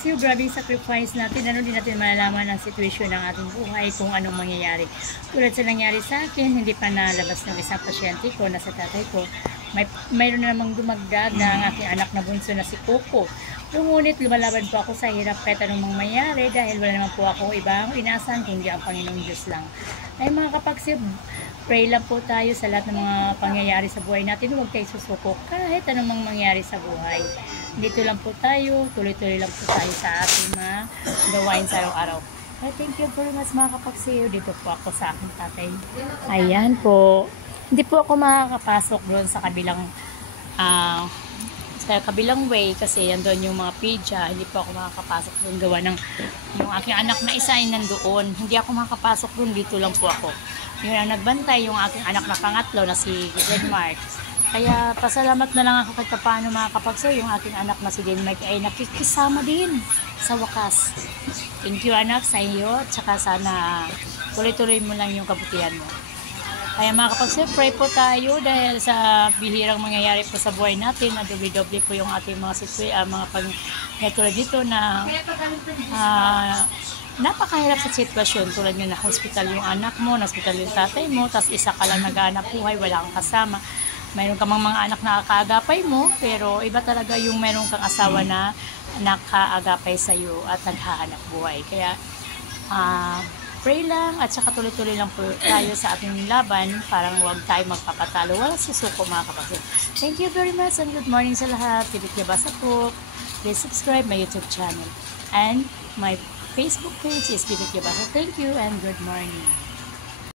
So, grabe yung sacrifice natin. Ano din natin malalaman ang sitwasyon ng ating buhay kung anong mangyayari. Tulad sa nangyari sa akin, hindi pa nalabas ng isang pasyente ko na sa tatay ko. Mayroon na namang dumagdag na ang aking anak na bunso na si Coco. Ngunit lumalaban po ako sa hirap kahit anong mangyayari dahil wala naman po ako ibang inasan kundi ang Panginoong Diyos lang. Ay mga kapagsib, pray lang po tayo sa lahat ng mga pangyayari sa buhay natin. Huwag tayo susuko kahit anong mangyayari sa buhay. Dito lang po tayo, tuloy-tuloy lang po tayo sa ating mga gawain sa araw-araw. Thank you very much mga kapagsib. Dito po ako sa aking tatay. Ayan po. Hindi po ako makakapasok doon sa kabilang way kasi yan doon yung mga pidya. Hindi po ako makakapasok doon gawa ng yung aking anak na isa ay nandoon. Hindi ako makakapasok doon, dito lang po ako. Yun ang nagbantay yung aking anak na pangatlo na si Denmark. Kaya pasalamat na lang ako kahit paano mga kapagso, yung aking anak na si Denmark ay nakikisama din sa wakas. Thank you anak sa iyo at saka sana tuloy-tuloy mo lang yung kabutihan mo. Kaya mga kapagso, pray po tayo dahil sa bihirang mangyayari po sa buhay natin na doble-doble po yung ating mga pag-tulad dito na napakahirap sa sitwasyon tulad nga na hospital yung anak mo, na hospital yung tatay mo, tapos isa ka lang nag-aanap buhay, wala kang kasama. Mayroon ka mga anak na nakaagapay mo, pero iba talaga yung mayroon kang asawa na nakaagapay sa iyo at naghahanap buhay. Kaya pray lang at saka tuloy-tuloy lang po tayo sa ating laban para huwag tayo magpapatalo. Walang susuko mga kapatid. Thank you very much and good morning sa lahat. Bibit Yabasa po. Please subscribe my YouTube channel. And my Facebook page is Bibit Yabasa. Thank you and good morning.